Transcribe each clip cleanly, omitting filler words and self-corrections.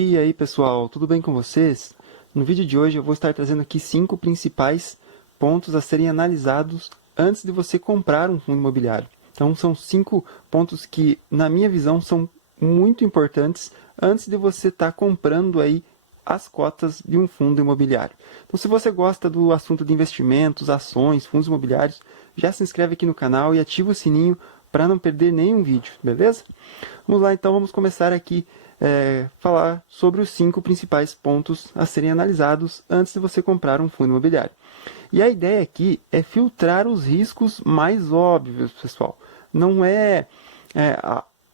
E aí pessoal, tudo bem com vocês? No vídeo de hoje eu vou estar trazendo aqui 5 principais pontos a serem analisados antes de você comprar um fundo imobiliário. Então são 5 pontos que, na minha visão, são muito importantes antes de você estar comprando aí as cotas de um fundo imobiliário. Então se você gosta do assunto de investimentos, ações, fundos imobiliários, já se inscreve aqui no canal e ativa o sininho para não perder nenhum vídeo, beleza? Vamos lá então, vamos começar aqui falar sobre os 5 principais pontos a serem analisados antes de você comprar um fundo imobiliário. E a ideia aqui é filtrar os riscos mais óbvios, pessoal. Não é,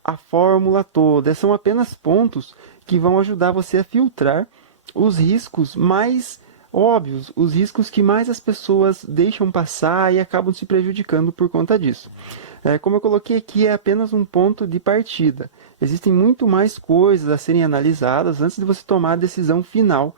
a fórmula toda, são apenas pontos que vão ajudar você a filtrar os riscos mais óbvios, os riscos que mais as pessoas deixam passar e acabam se prejudicando por conta disso. Como eu coloquei aqui, é apenas um ponto de partida. Existem muito mais coisas a serem analisadas antes de você tomar a decisão final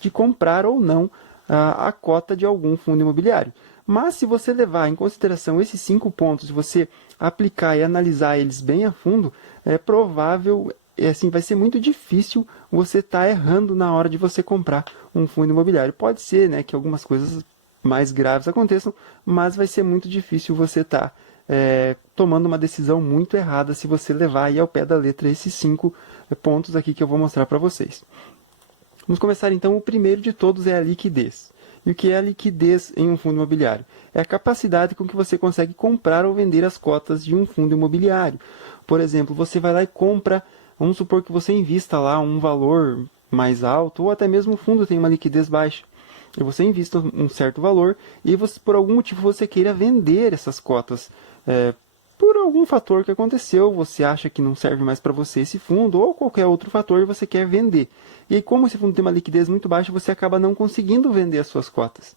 de comprar ou não a cota de algum fundo imobiliário. Mas se você levar em consideração esses 5 pontos, se você aplicar e analisar eles bem a fundo, é provável, assim, vai ser muito difícil você estar errando na hora de você comprar um fundo imobiliário. Pode ser, né, que algumas coisas mais graves aconteçam, mas vai ser muito difícil você estar tomando uma decisão muito errada se você levar aí ao pé da letra esses 5 pontos aqui que eu vou mostrar para vocês. Vamos começar então, o primeiro de todos é a liquidez. E o que é a liquidez em um fundo imobiliário? É a capacidade com que você consegue comprar ou vender as cotas de um fundo imobiliário. Por exemplo, você vai lá e compra, vamos supor que você invista lá um valor mais alto, ou até mesmo o fundo tem uma liquidez baixa. E você invista um certo valor e você, por algum motivo você queira vender essas cotas. Por algum fator que aconteceu, você acha que não serve mais para você esse fundo, ou qualquer outro fator, e você quer vender. E aí, como esse fundo tem uma liquidez muito baixa, você acaba não conseguindo vender as suas cotas.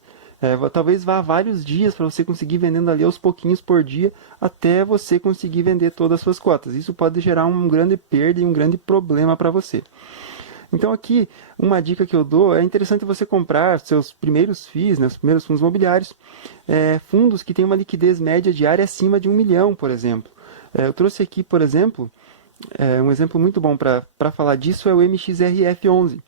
Talvez vá vários dias para você conseguir vendendo ali aos pouquinhos por dia, até você conseguir vender todas as suas cotas. Isso pode gerar uma grande perda e um grande problema para você. Então aqui, uma dica que eu dou, é interessante você comprar seus primeiros FIIs, né, os primeiros fundos imobiliários, fundos que têm uma liquidez média diária acima de 1 milhão, por exemplo. Eu trouxe aqui, por exemplo, um exemplo muito bom para falar disso é o MXRF11.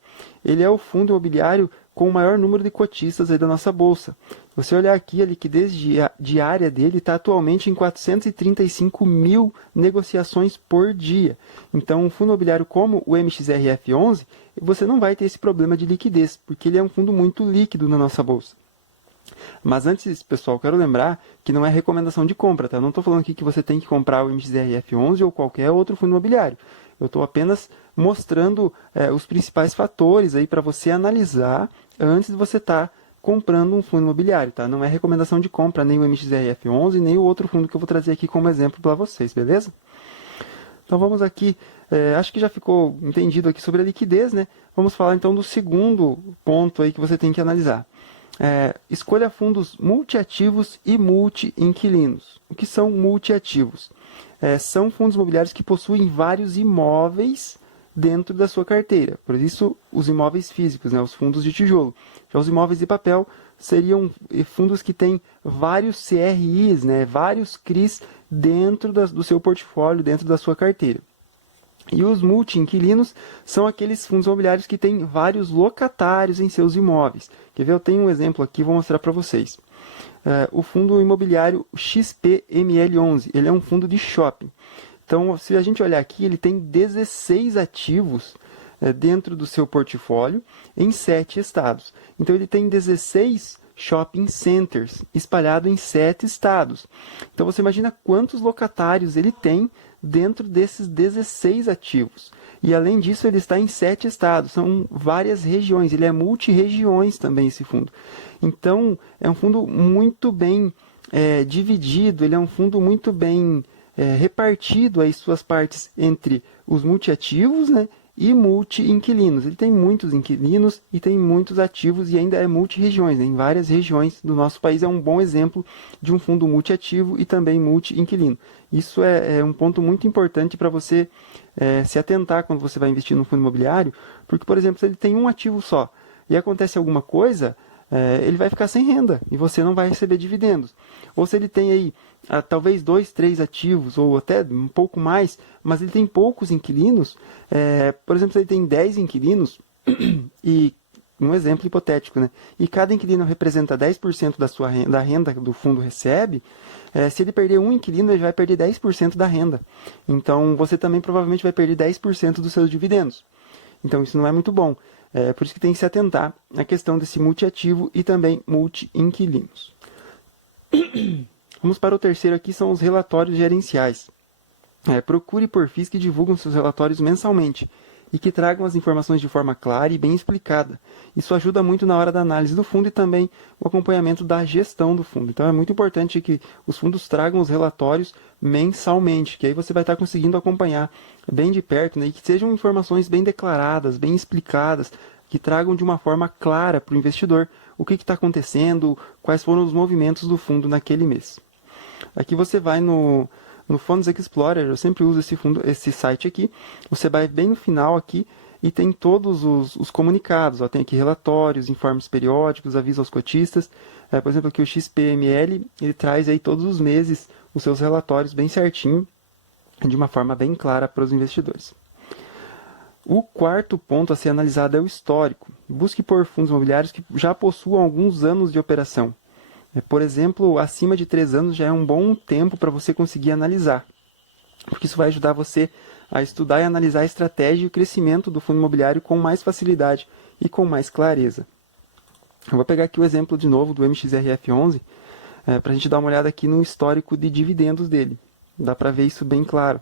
Ele é o fundo imobiliário com o maior número de cotistas aí da nossa bolsa. Se você olhar aqui, a liquidez diária dele está atualmente em 435 mil negociações por dia. Então, um fundo imobiliário como o MXRF11, você não vai ter esse problema de liquidez, porque ele é um fundo muito líquido na nossa bolsa. Mas antes, pessoal, quero lembrar que não é recomendação de compra, tá? Eu não estou falando aqui que você tem que comprar o MXRF11 ou qualquer outro fundo imobiliário. Eu estou apenas mostrando os principais fatores aí para você analisar antes de você estar comprando um fundo imobiliário, tá? Não é recomendação de compra nem o MXRF11 nem o outro fundo que eu vou trazer aqui como exemplo para vocês, beleza? Então vamos aqui, acho que já ficou entendido aqui sobre a liquidez, né? Vamos falar então do segundo ponto aí que você tem que analisar. Escolha fundos multiativos e multi-inquilinos. O que são multiativos? São fundos imobiliários que possuem vários imóveis dentro da sua carteira. Por isso, os imóveis físicos, né, os fundos de tijolo. Já os imóveis de papel seriam fundos que têm vários CRIs, né, vários CRIs dentro do seu portfólio, dentro da sua carteira. E os multi-inquilinos são aqueles fundos imobiliários que têm vários locatários em seus imóveis. Quer ver? Eu tenho um exemplo aqui, vou mostrar para vocês. O fundo imobiliário XPML11, ele é um fundo de shopping. Então, se a gente olhar aqui, ele tem 16 ativos dentro do seu portfólio em 7 estados. Então, ele tem 16 shopping centers espalhados em 7 estados. Então, você imagina quantos locatários ele tem dentro desses 16 ativos. E além disso, ele está em 7 estados, são várias regiões, ele é multi-regiões também esse fundo. Então, é um fundo muito bem dividido, ele é um fundo muito bem repartido as suas partes entre os multiativos, né, e multi-inquilinos. Ele tem muitos inquilinos e tem muitos ativos e ainda é multi-regiões, né? Em várias regiões do nosso país é um bom exemplo de um fundo multiativo e também multi-inquilino. Isso é um ponto muito importante para você se atentar quando você vai investir no fundo imobiliário, porque, por exemplo, se ele tem um ativo só e acontece alguma coisa, ele vai ficar sem renda e você não vai receber dividendos. Ou se ele tem aí talvez 2, 3 ativos ou até um pouco mais, mas ele tem poucos inquilinos, por exemplo, se ele tem 10 inquilinos e um exemplo hipotético, né? E cada inquilino representa 10% da renda do fundo recebe, se ele perder um inquilino, ele vai perder 10% da renda. Então, você também provavelmente vai perder 10% dos seus dividendos. Então, isso não é muito bom. Por isso que tem que se atentar à questão desse multiativo e também multi-inquilinos. Vamos para o terceiro aqui, são os relatórios gerenciais. Procure perfis que divulgam seus relatórios mensalmente e que tragam as informações de forma clara e bem explicada. Isso ajuda muito na hora da análise do fundo e também o acompanhamento da gestão do fundo. Então é muito importante que os fundos tragam os relatórios mensalmente, que aí você vai estar conseguindo acompanhar bem de perto, né, e que sejam informações bem declaradas, bem explicadas, que tragam de uma forma clara para o investidor o que está acontecendo, quais foram os movimentos do fundo naquele mês. Aqui você vai no Funds Explorer, eu sempre uso esse site aqui, você vai bem no final aqui e tem todos os comunicados, tem aqui relatórios, informes periódicos, avisos aos cotistas, por exemplo aqui o XPML, ele traz aí todos os meses os seus relatórios bem certinho, de uma forma bem clara para os investidores. O quarto ponto a ser analisado é o histórico. Busque por fundos imobiliários que já possuam alguns anos de operação. Por exemplo, acima de 3 anos já é um bom tempo para você conseguir analisar, porque isso vai ajudar você a estudar e analisar a estratégia e o crescimento do fundo imobiliário com mais facilidade e com mais clareza. Eu vou pegar aqui o exemplo de novo do MXRF11, para a gente dar uma olhada aqui no histórico de dividendos dele. Dá para ver isso bem claro.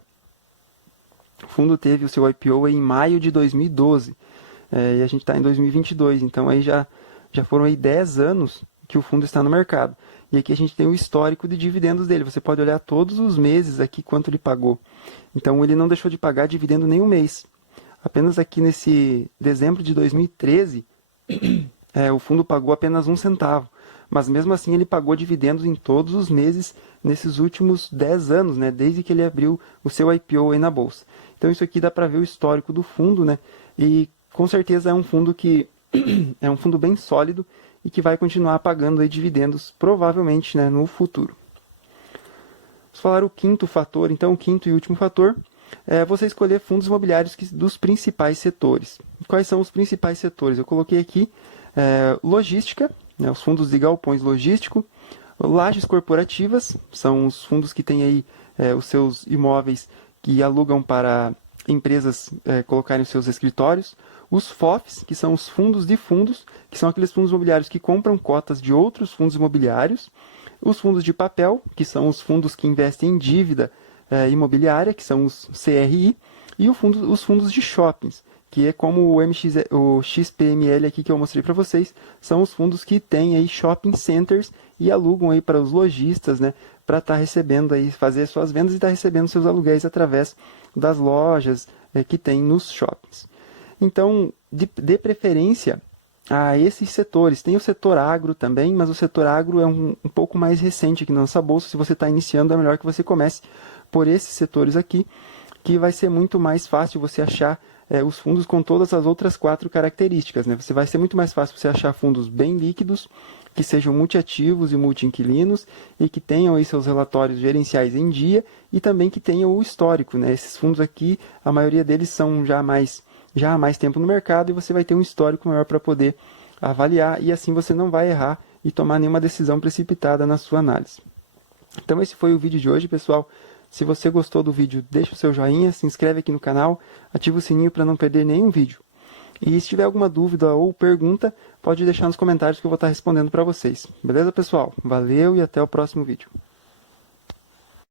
O fundo teve o seu IPO em maio de 2012, e a gente está em 2022, então aí já foram aí 10 anos que o fundo está no mercado. E aqui a gente tem o histórico de dividendos dele. Você pode olhar todos os meses aqui quanto ele pagou. Então ele não deixou de pagar dividendo nenhum mês. Apenas aqui nesse dezembro de 2013, o fundo pagou apenas 1 centavo. Mas mesmo assim ele pagou dividendos em todos os meses nesses últimos 10 anos, né? Desde que ele abriu o seu IPO aí na bolsa. Então isso aqui dá para ver o histórico do fundo, né? E com certeza é um fundo que é um fundo bem sólido e que vai continuar pagando aí dividendos, provavelmente, né, no futuro. Vamos falar o quinto fator, então o quinto e último fator é você escolher fundos imobiliários dos principais setores. Quais são os principais setores? Eu coloquei aqui logística, né, os fundos de galpões logístico, lajes corporativas, são os fundos que têm aí os seus imóveis que alugam para empresas colocarem os seus escritórios, os FOFs, que são os fundos de fundos, que são aqueles fundos imobiliários que compram cotas de outros fundos imobiliários, os fundos de papel, que são os fundos que investem em dívida imobiliária, que são os CRI, e os fundos de shoppings, que é como o XPML aqui que eu mostrei para vocês, são os fundos que têm aí shopping centers e alugam aí para os lojistas, né, para estar recebendo aí, fazer suas vendas e estar recebendo seus aluguéis através das lojas que tem nos shoppings. Então, dê preferência a esses setores. Tem o setor agro também, mas o setor agro é um pouco mais recente aqui na nossa bolsa. Se você está iniciando, é melhor que você comece por esses setores aqui, que vai ser muito mais fácil você achar os fundos com todas as outras 4 características, né? Vai ser muito mais fácil você achar fundos bem líquidos, que sejam multiativos e multi-inquilinos, e que tenham aí seus relatórios gerenciais em dia, e também que tenham o histórico, né? Esses fundos aqui, a maioria deles são já há mais tempo no mercado, e você vai ter um histórico maior para poder avaliar, e assim você não vai errar e tomar nenhuma decisão precipitada na sua análise. Então esse foi o vídeo de hoje, pessoal. Se você gostou do vídeo, deixa o seu joinha, se inscreve aqui no canal, ativa o sininho para não perder nenhum vídeo. E se tiver alguma dúvida ou pergunta, pode deixar nos comentários que eu vou estar respondendo para vocês. Beleza, pessoal? Valeu e até o próximo vídeo.